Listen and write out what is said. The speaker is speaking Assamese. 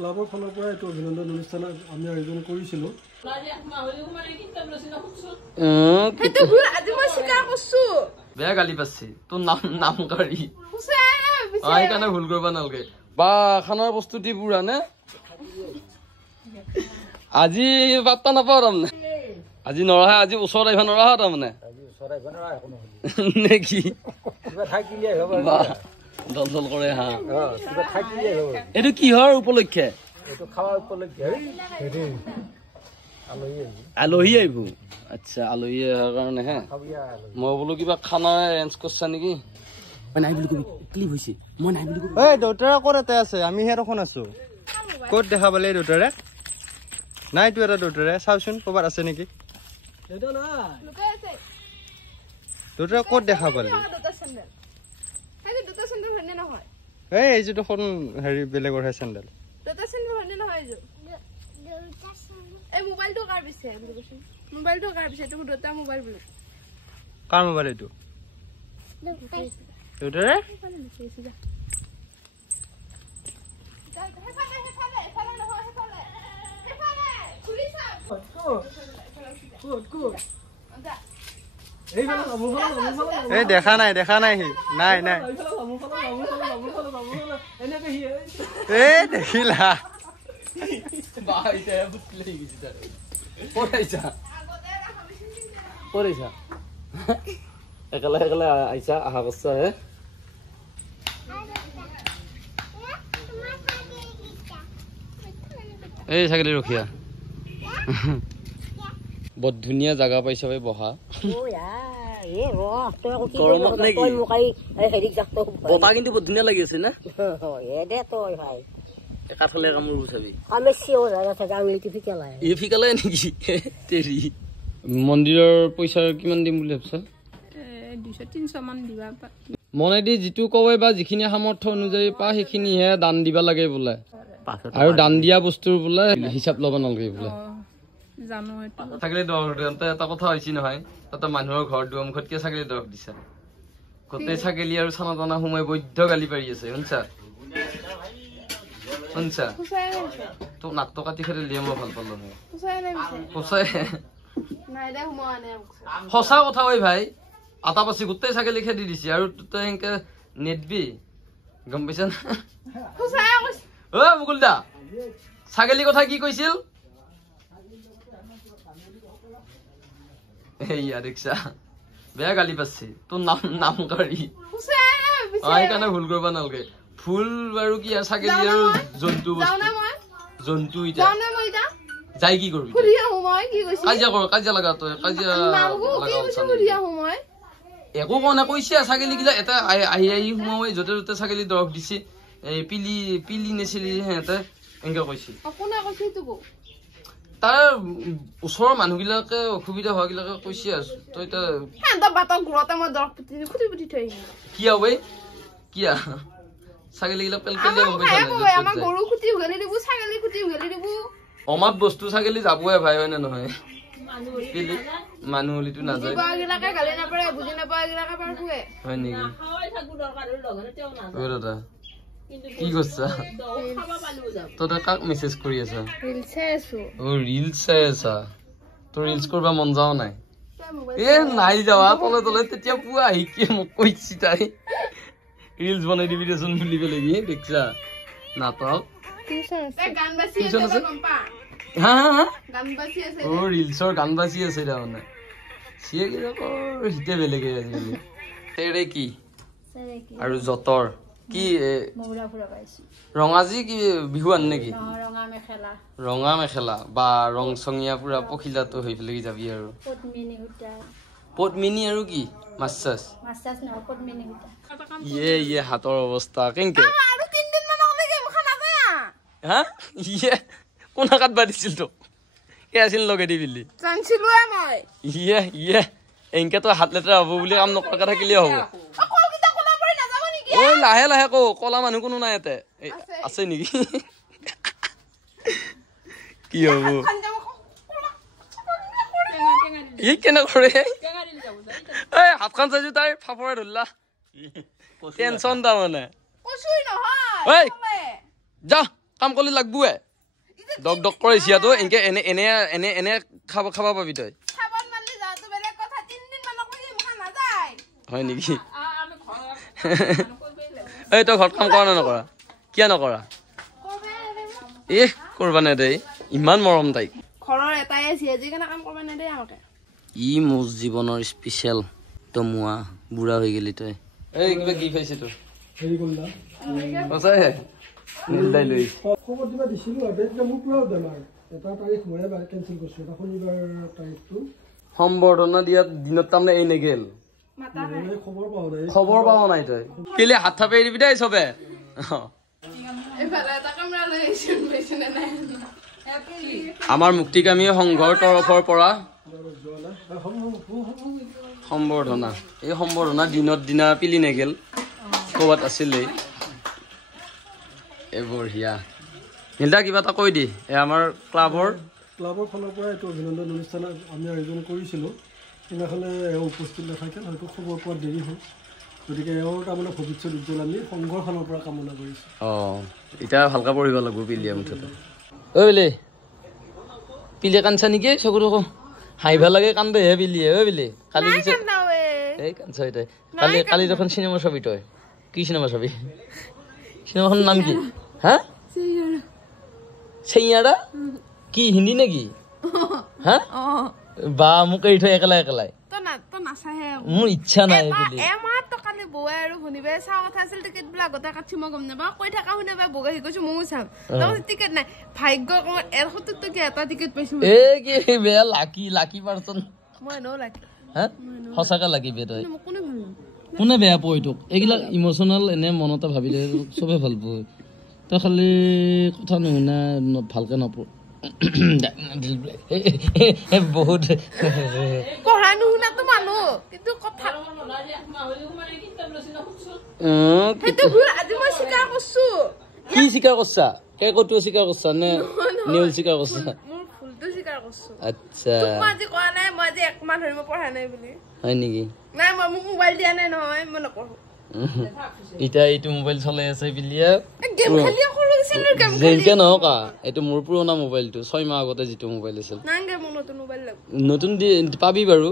ক্লাবৰ ফালৰ পৰা এইটো অভিনন্দন অনুষ্ঠান আমি আয়োজন কৰিছিলোঁ। বেয়া গালি পাচ্ছি তোৰ নাম কাঢ়ি সেইকাৰণে ভুল কৰিব নালাগে বা খানাৰ প্ৰস্তুতি পুৰা নে আজি পাত্তা নাপাওঁ তাৰমানে আজি নৰহা আজি ওচৰত আহিব নৰহা তাৰমানে নেকি দল দল কৰে হা এইটো কিহৰ উপলক্ষে আলহী আহিব আচ্ছা আলহী অহাৰ কাৰণে হে মই বোলো কিবা খানা এৰেঞ্জ কৰিছা নেকি নাই বুলি কবি ক্লিপ হৈছে মই নাই বুলি কবি দেউতাৰা ক'ত এটা আছে আমি হে এখন আছো ক'ত দেখা পালে দেউতাৰে নাইতো এটা দেউতাৰে চাওচোন ক'ৰবাত আছে নেকি দেউতাৰা ক'ত দেখা পালে এই যে দেখোন হেৰি বেলেগৰ হে চেণ্ডেল কাৰ মোবাইল এইটো দেউতাৰে এই দেখা নাই সি নাই এই দেখিলা একেলগে একেলগে আহিছা আহা কৰছা হে এই ছাগলী ৰখিয়া বৰ ধুনীয়া জাগা পাইছা বহা বতা কিন্তু বৰ ধুনীয়া লাগি আছে না কাঠলে কামোৰ চাবি ফিকালে নেকি তেৰি মন্দিৰৰ পইচা কিমান দিম বুলি ভাবছা 200-300 মান দিবা মনেদি যিটো কয় বা যিখিনি সামৰ্থ্য অনুযায়ী পা সেইখিনিহে দান দিবা লাগে বোলে আৰু দান দিয়া বস্তুৰ বোলে হিচাপ ল'ব নালাগে বোলে জানো ছাগলী দৰতে এটা কথা হৈছে নহয় তাতে মানুহৰ ঘৰ দুৱাৰমুখতকে ছাগলী দৰব দিছে গোটেই ছাগলী আৰু চানা টানা সোমাই বৈধ্য গালি পাৰি আছে শুনছা তোক নাকটো কাটি খেলি লিয়ে মই ভাল পালো সঁচা কথা ঐ ভাই আটা পাচি গোটেই ছাগলী খেদি দিছে আৰু তই এনেকে নেটবি গম পাইছা না অ মুকুল দা ছাগলী কথা কি কৈছিল এইয়া দেখছা বেয়া গালি পাচ্ছি তোৰ নাম কাঢ়ি সেইকাৰণে ভুল কৰিব নালাগে ফুল বাৰু কি আৰু ছাগলী আৰু জন্তু এতিয়া যাই কি কৰিবি কাজিয়া লগা তই কাজিয়া একো কোৱা নাই কৈছে ছাগলী গিলা এটা আহি সোমাই য'তে ত'তে ছাগলী দৰৱ দিছে পিলি নেচিলি সিহঁতে এনেকে কৈছে তাৰ ওচৰৰ মানুহবিলাকে অসুবিধা হোৱা বিলাকে কৈছে আছো তই কিয়া ঐ কিয়া ছাগলী গিলাক অমাত বস্তু ছাগলী যাবই ভাই হয় নে নহয় মানুহ হলিতো নাযায় হয় নেকি কি করছা তোরা কাক মেসেজ কৰি আছা ৰিলস চাই আছা তোৰ রিলস করবা মন যাও নাই এ নাই যাওয়া তলে তলে তেতিয়া পুয়া আহি কি মোক কইছি তাই রিলস বনাই দিবি দেচোন বুলি পেলাগি দেখছা নাটক টিউশন আছে হা ও ৰিলসৰ গান বাজি আছে তাৰমানে সিয়ে কি হিতে বেলেগে আজিকালি তেৰে কি আৰু যতৰ কি ৰঙাজি কি বিহু আন নেকি ৰঙা মেখেলা বা ৰং চঙিয়া পুৰা পখিলাটো হৈ পেলাই যাবি আৰু পদ্মিনী আৰু কি মাছ ইয়ে হাতৰ অৱস্থা কেংকে হা ইয়ে কোন কাটবা দিছিল তো কে আছিল লগে দি বিলি ইয়ে এংকে তো হাত লেতেৰা হ'ব বুলি কাম নকৰাকে থাকিলে হ'ব ওই লাহে লাহে কো কলা মানুহ কোনো নাই ইয়াতে আছে নেকি কি হব ই কেনে কৰে এই হাতখন চাইছো তাই ফাফৰে ধৰলা টেনচন দা মানে ঐ যা কাম কৰিলে লাগবয়ে ডক ডক কৰে সিয়াতো এনকে এনে এনে এনে এনে খাবা পাবি তই হয় নেকি এই তই ঘৰত কাম কৰা নে নকৰা কিয় নকৰা কৰবা নেদে ইমান মৰম তাইক ই মোৰ জীৱনৰ স্পেচিয়েল তমুৱা বুঢ়া হৈ গেলি তই এই কিবা গিফ্ট পাইছে তোৰ হেৰি কৰিলা সঁচাই নীলদাই লৈ খবৰ দিবা দিছিলোঁ আৰু এতিয়া মোক পুৰা বেমাৰ এটা তাৰিখ মই এবাৰ কেঞ্চেল কৰিছোঁ এটা শনিবাৰ তাৰিখটো সম্বৰ্ধনা দিয়া দিনত তাৰমানে এই নেগেল খবৰ পাৱ নাই তই কেলে হাত থাপে দিবি দেই চবে আমাৰ মুক্তিকামী সংঘৰ তৰফৰ পৰা সম্বৰ্ধনা এই সম্বৰ্ধনা দিনত দিনা পিলি নেগেল ক'ৰবাত আছিলেই এই বঢ়িয়া নীলদা কিবা এটা কৈ দি এই আমাৰ ক্লাবৰ ফালৰ পৰা এইটো অভিনন্দন অনুষ্ঠান আমি আয়োজন কৰিছিলোঁ সেইদিনাখনে এওঁ উপস্থিত নাথাকিল হয়তো খবৰ পোৱাত দেৰি হ'ল গতিকে এওঁৰ তাৰমানে ভৱিষ্যত উজ্জ্বল আমি সংঘৰ ফালৰ পৰা কামনা কৰিছোঁ এতিয়া ভালকৈ পঢ়িব লাগিব পিলিয়ে মুঠতে ঐ বিলি পিলিয়ে কান্দছা নেকি চকু তকু হাঁহিব লাগে কান্দেহে পিলিয়ে ঐ বিলি কালি এই কান্দছা তই কালি দেখোন চিনেমা চাবি তই কি চিনেমা চাবি চিনেমাখনৰ নাম কি হা চেইয়াৰা কি হিন্দী নেকি হা বা মোক এৰি থৈ একেলাই একেলাই মোৰ ইচ্ছা নাই বুলি সঁচাকে লাগিবি তই কোনে বেয়া পোৱা তোক এইবিলাক ইমোচনেল এনে মনতে ভাবিলে চবে ভাল পোৱা তই খালি কথা নুশুনা ভালকে নপঢ় বহুত কি স্বীকাৰ কৰছা কেকটো স্বীকাৰ কৰছা নে নেউল স্বীকাৰ কৰছা আচ্ছা হয় নেকি এতিয়া এইটো মোবাইল চলাই আছে বুলিয়ে যেনকে নহওক এইটো মোৰ পুৰণা মোবাইলটো 6 মাহ আগতে যিটো মোবাইল আছিল নতুন পাবি বাৰু